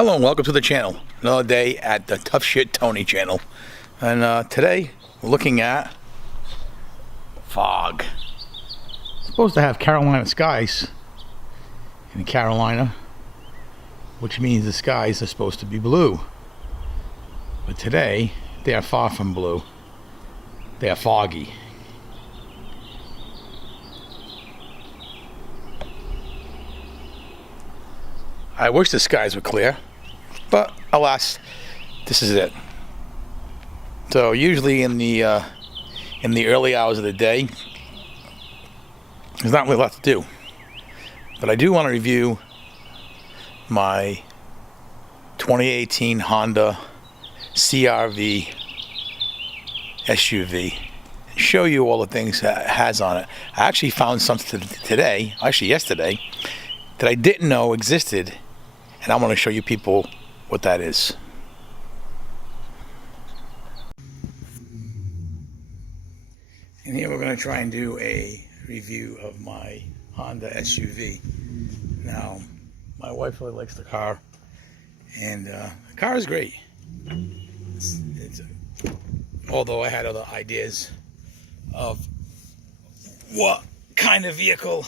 Hello and welcome to the channel. Another day at the Tough Shit Tony channel. And today we're looking at fog. Supposed to have Carolina skies in Carolina, which means the skies are supposed to be blue. But today they are far from blue. They are foggy. I wish the skies were clear, but alas, this is it. So usually in the early hours of the day, there's not really a lot to do. But I do want to review my 2018 Honda CR-V SUV and show you all the things that it has on it. I actually found something today, actually yesterday, that I didn't know existed. And I want to show you people what that is. And here we're going to try and do a review of my Honda SUV. Now, my wife really likes the car, and the car is great. Although I had other ideas of what kind of vehicle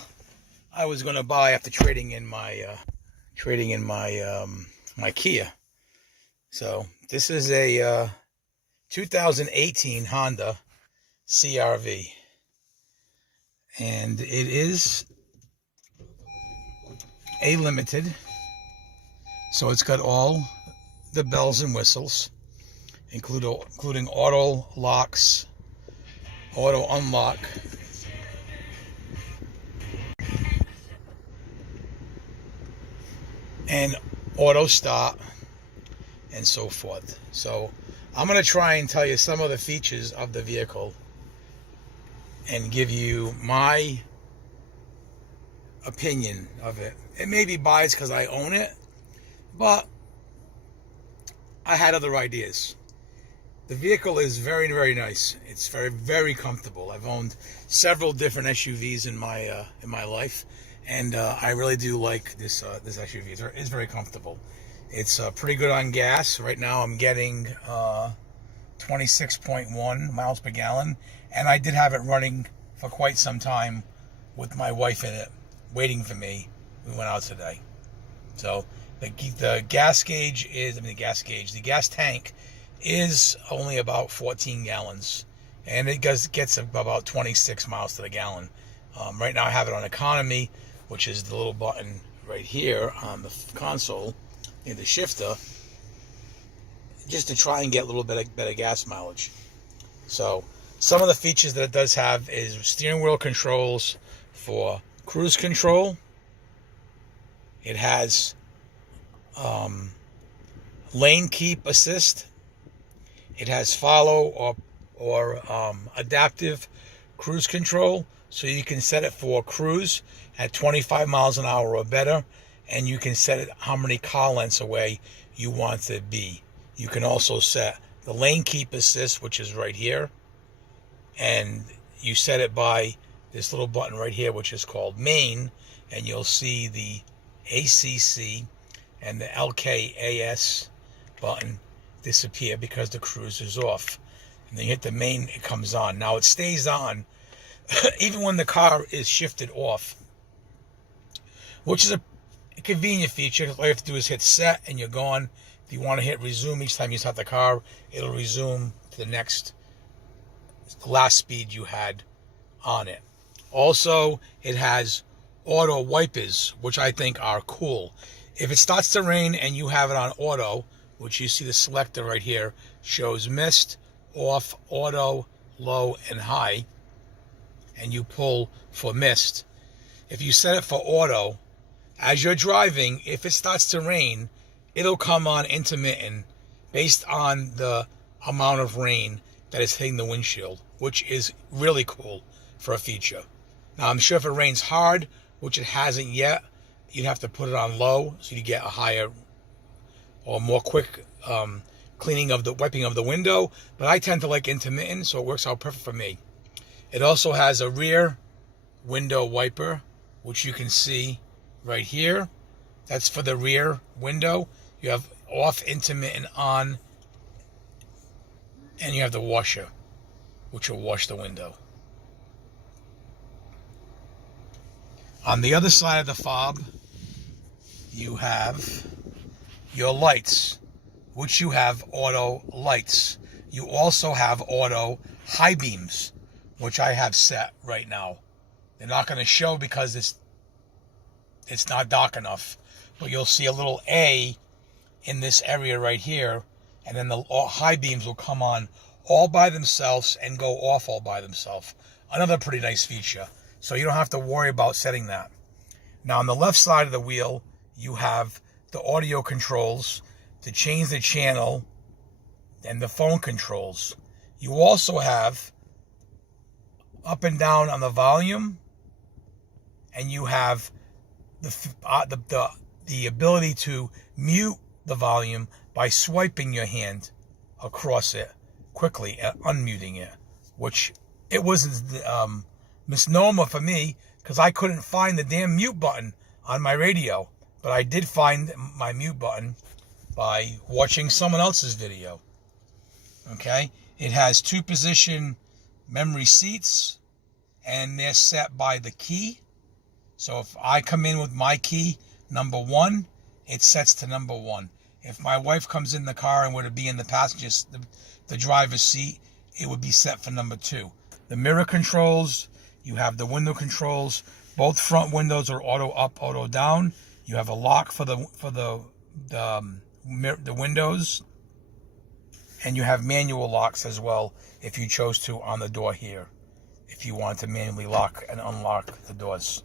I was going to buy after trading in my my Kia. So this is a 2018 Honda CR-V, and it is a limited, so it's got all the bells and whistles, including auto locks, auto unlock, and auto start, and so forth. So I'm going to try and tell you some of the features of the vehicle and give you my opinion of it. It may be biased because I own it, but I had other ideas. The vehicle is very, very nice. It's very, very comfortable. I've owned several different SUVs in my life, and I really do like this SUV. It's very comfortable. It's pretty good on gas. Right now I'm getting 26.1 miles per gallon, and I did have it running for quite some time with my wife in it, waiting for me. We went out today. So the gas gauge is, the gas tank is only about 14 gallons, and it gets about 26 miles to the gallon. Right now I have it on economy, which is the little button right here on the console in the shifter, just to try and get a little bit better gas mileage. So some of the features that it does have is steering wheel controls for cruise control. It has lane keep assist. It has follow or adaptive cruise control, so you can set it for cruise at 25 miles an hour or better, and you can set it how many car lengths away you want to be. You can also set the lane keep assist, which is right here, and you set it by this little button right here, which is called main, and you'll see the ACC and the LKAS button disappear because the cruise is off. And then you hit the main, it comes on. Now it stays on even when the car is shifted off, which is a convenient feature. All you have to do is hit set and you're gone. If you want to hit resume each time you start the car, it'll resume to the last speed you had on it. Also, it has auto wipers, which I think are cool. If it starts to rain and you have it on auto, which you see the selector right here, shows mist, off, auto, low, and high, and you pull for mist. If you set it for auto, as you're driving, if it starts to rain, it'll come on intermittent based on the amount of rain that is hitting the windshield, which is really cool for a feature. Now, I'm sure if it rains hard, which it hasn't yet, you'd have to put it on low so you get a higher or more quick wiping of the window, but I tend to like intermittent, so it works out perfect for me. It also has a rear window wiper, which you can see right here. That's for the rear window. You have off, intermittent, on, and you have the washer, which will wash the window. On the other side of the fob, you have your lights, which you have auto lights. You also have auto high beams, which I have set right now. They're not going to show because it's not dark enough, but you'll see a little A in this area right here, and then the high beams will come on all by themselves and go off all by themselves. Another pretty nice feature. So you don't have to worry about setting that. Now on the left side of the wheel, you have the audio controls to change the channel and the phone controls. You also have up and down on the volume, and you have the ability to mute the volume by swiping your hand across it quickly and unmuting it, which it was a misnomer for me because I couldn't find the damn mute button on my radio. But I did find my mute button by watching someone else's video. Okay? It has 2-position memory seats, and they're set by the key. So if I come in with my key, number 1, it sets to number 1. If my wife comes in the car and were to be in the driver's seat, it would be set for number 2. The mirror controls, you have the window controls. Both front windows are auto up, auto down. You have a lock for the windows, and you have manual locks as well if you chose to on the door here, if you want to manually lock and unlock the doors.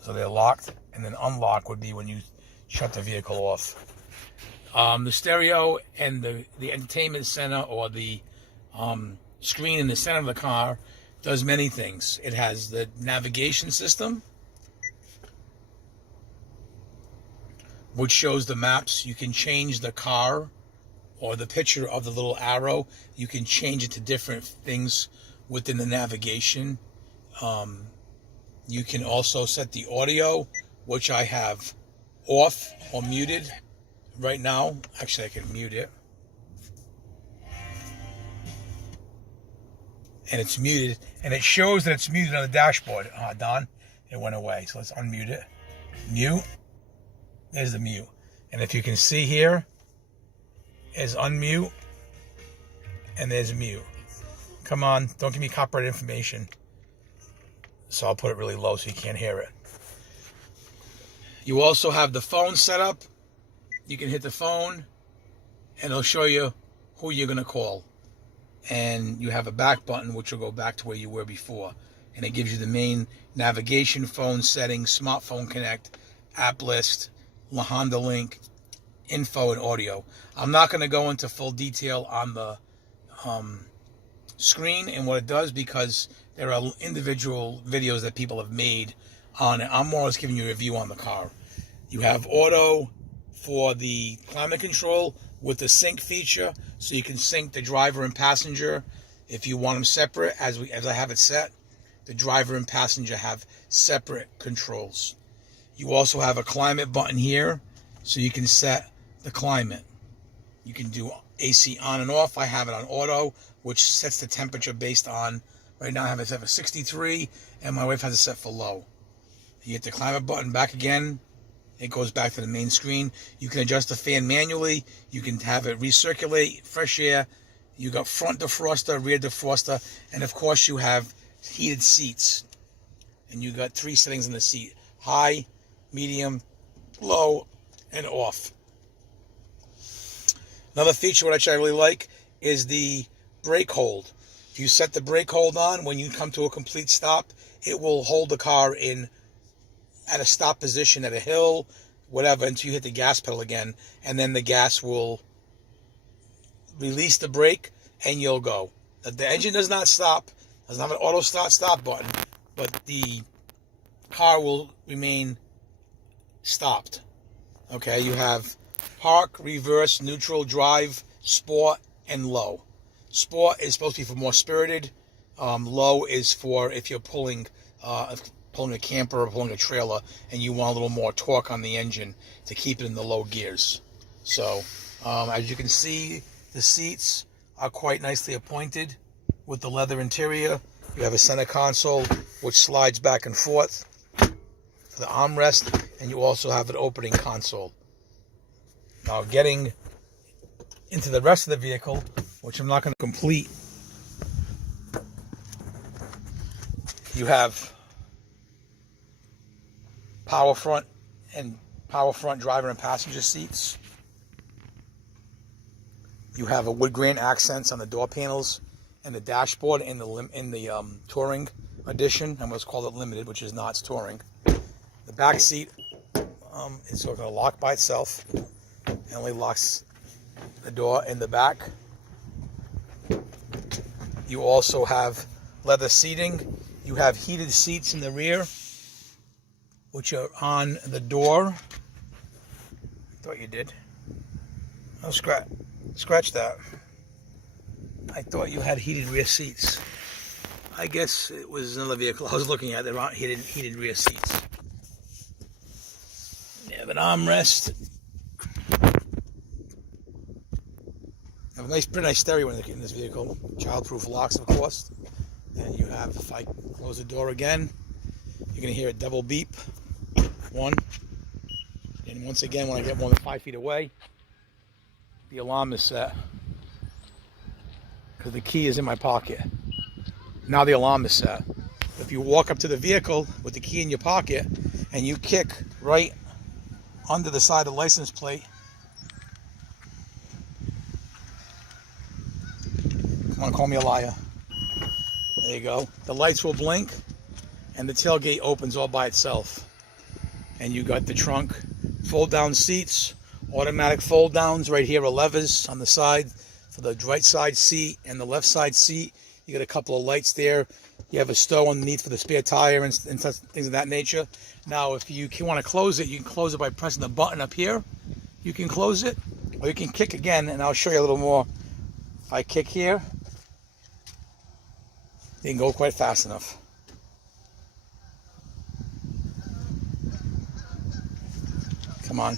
So they're locked, and then unlock would be when you shut the vehicle off. The stereo and the entertainment center, or the screen in the center of the car, does many things. It has the navigation system, which shows the maps. You can change the car or the picture of the little arrow. You can change it to different things within the navigation. You can also set the audio, which I have off or muted right now. Actually, I can mute it. And it's muted, and it shows that it's muted on the dashboard. Don, it went away. So let's unmute it. Mute. There's the mute. And if you can see here, is unmute, and there's mute. Come on, don't give me copyright information. So I'll put it really low so you can't hear it. You also have the phone set up. You can hit the phone, and it'll show you who you're going to call. And you have a back button, which will go back to where you were before. And it gives you the main navigation, phone settings, smartphone connect, app list, Honda link, info, and audio. I'm not going to go into full detail on the screen and what it does, because there are individual videos that people have made on it. I'm more or less giving you a review on the car. You have auto for the climate control with the sync feature, so you can sync the driver and passenger if you want them separate. As I have it set, the driver and passenger have separate controls. You also have a climate button here, so you can set the climate. You can do AC on and off. I have it on auto, which sets the temperature based on, right now I have it set for 63, and my wife has it set for low. You hit the climate button back again, it goes back to the main screen. You can adjust the fan manually. You can have it recirculate, fresh air. You got front defroster, rear defroster, and of course you have heated seats. And you got 3 settings in the seat: high, medium, low, and off. Another feature which I really like is the brake hold. If you set the brake hold on, when you come to a complete stop, it will hold the car in at a stop position at a hill, whatever, until you hit the gas pedal again, and then the gas will release the brake and you'll go. The engine does not stop, doesn't have an auto stop button, but the car will remain stopped. Okay, you have park, reverse, neutral, drive, sport, and low. Sport is supposed to be for more spirited. Low is for if you're pulling a camper or pulling a trailer and you want a little more torque on the engine to keep it in the low gears. So, as you can see, the seats are quite nicely appointed with the leather interior. You have a center console which slides back and forth for the armrest, and you also have an opening console. Now, getting into the rest of the vehicle, which I'm not going to complete, you have power front driver and passenger seats. You have a wood grain accents on the door panels and the dashboard in the touring edition, and what's called it limited, which is not, it's touring. The back seat is going to lock by itself. It only locks the door in the back. You also have leather seating. You have heated seats in the rear, which are on the door. I thought you did. Oh, scratch that. I thought you had heated rear seats. I guess it was another vehicle I was looking at. There aren't heated rear seats. You have an armrest. You have a pretty nice stereo in this vehicle. Child-proof locks, of course. And you have, if I close the door again, you're going to hear a double beep. One. And once again, when I get more than 5 feet away, the alarm is set. Because the key is in my pocket. Now the alarm is set. If you walk up to the vehicle with the key in your pocket and you kick right under the side of the license plate, come on, call me a liar. There you go. The lights will blink and the tailgate opens all by itself. And you got the trunk, fold down seats, automatic fold downs. Right here are levers on the side for the right side seat and the left side seat. You got a couple of lights there. You have a stow underneath for the spare tire and things of that nature. Now, if you want to close it, you can close it by pressing the button up here. You can close it, or you can kick again, and I'll show you a little more. If I kick here, you can go quite fast enough. Come on.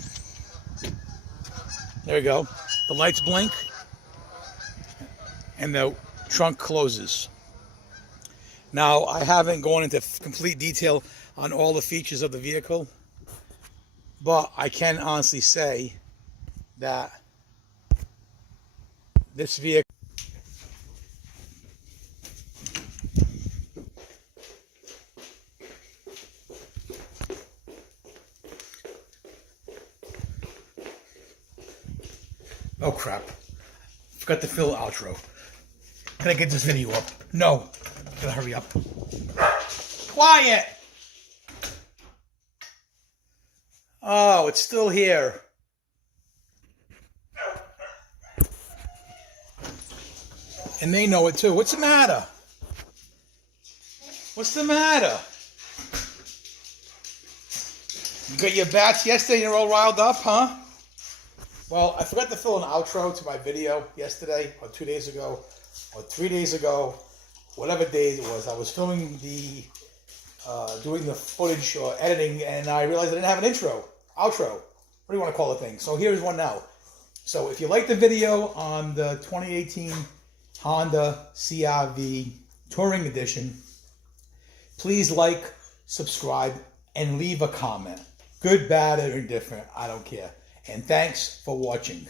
There we go. The lights blink, and the trunk closes. Now, I haven't gone into complete detail on all the features of the vehicle, but I can honestly say that this vehicle oh crap, forgot to fill the outro. Can I get this video up? No. Gotta hurry up. Quiet! Oh, it's still here. And they know it too. What's the matter? What's the matter? You got your bats yesterday and you're all riled up, huh? Well, I forgot to fill an outro to my video yesterday, or 2 days ago, or 3 days ago, whatever day it was. I was filming doing the footage or editing, and I realized I didn't have an outro. What do you want to call the thing? So here's one now. So if you like the video on the 2018 Honda CR-V Touring Edition, please like, subscribe, and leave a comment. Good, bad, or indifferent. I don't care. And thanks for watching.